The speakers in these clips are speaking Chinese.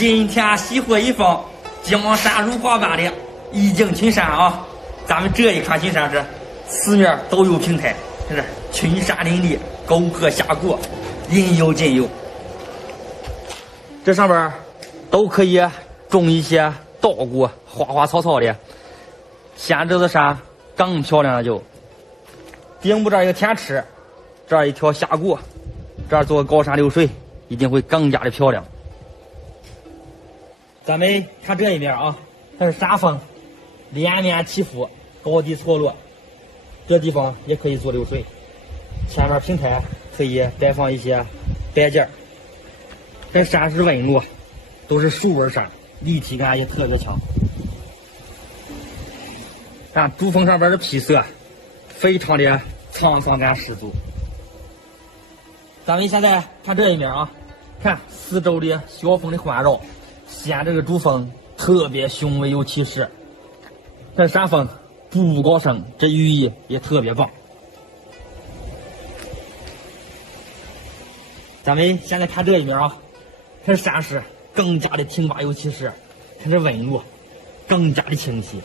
金天喜获一方，江山如画般的一景群山啊！咱们这一款群山是四面都有平台，这是群山林立，沟壑峡谷，应有尽有。这上边都可以种一些稻谷，花花草草的，显这座山更漂亮了就。顶部这儿有天池，这儿一条峡谷，这儿做高山流水，一定会更加的漂亮。咱们看这一面啊，它是山峰，连绵起伏，高低错落，这地方也可以做流水。前面平台可以摆放一些摆件。这山是纹路，都是树纹山，立体感也特别强。看主峰上边的披色，非常的沧桑感十足。咱们现在看这一面啊，看四周的小峰的环绕，显这个主峰特别雄伟有气势。这山峰步步高升，这寓意也特别棒。咱们现在看这一面啊，这山势更加的挺拔有气势，看这纹路更加的清晰。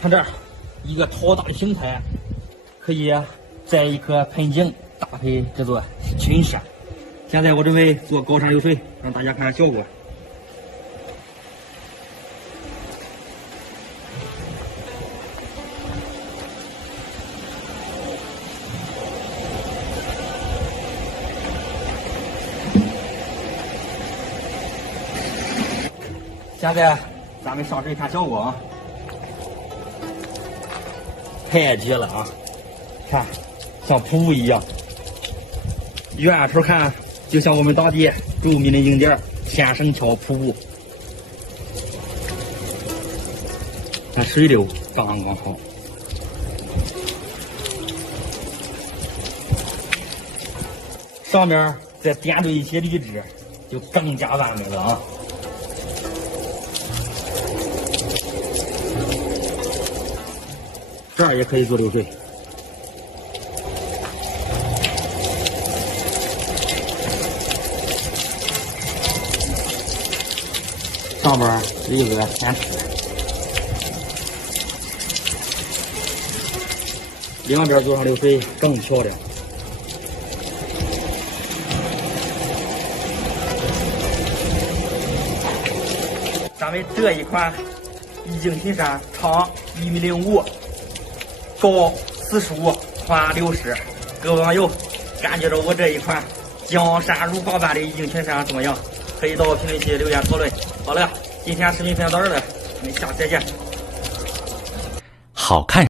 看这儿一个超大的平台，可以在一颗盆景搭配这座群山。现在我准备做高山流水，让大家看看效果。现在咱们上身看效果啊，太绝了啊！看，像瀑布一样，远处看就像我们当地著名的景点天生桥瀑布。看水流刚刚好，上面再点缀一些绿植，就更加完美了啊！这儿也可以做流水，上边有一个天池，两边做上流水更漂亮。咱们这一款一景群山长1.05米。高45，宽60。各位网友，感觉着我这一款江山如画般的一景群山怎么样？可以到评论区留言讨论。好了，今天视频分享到这儿了，我们下次再见。好看。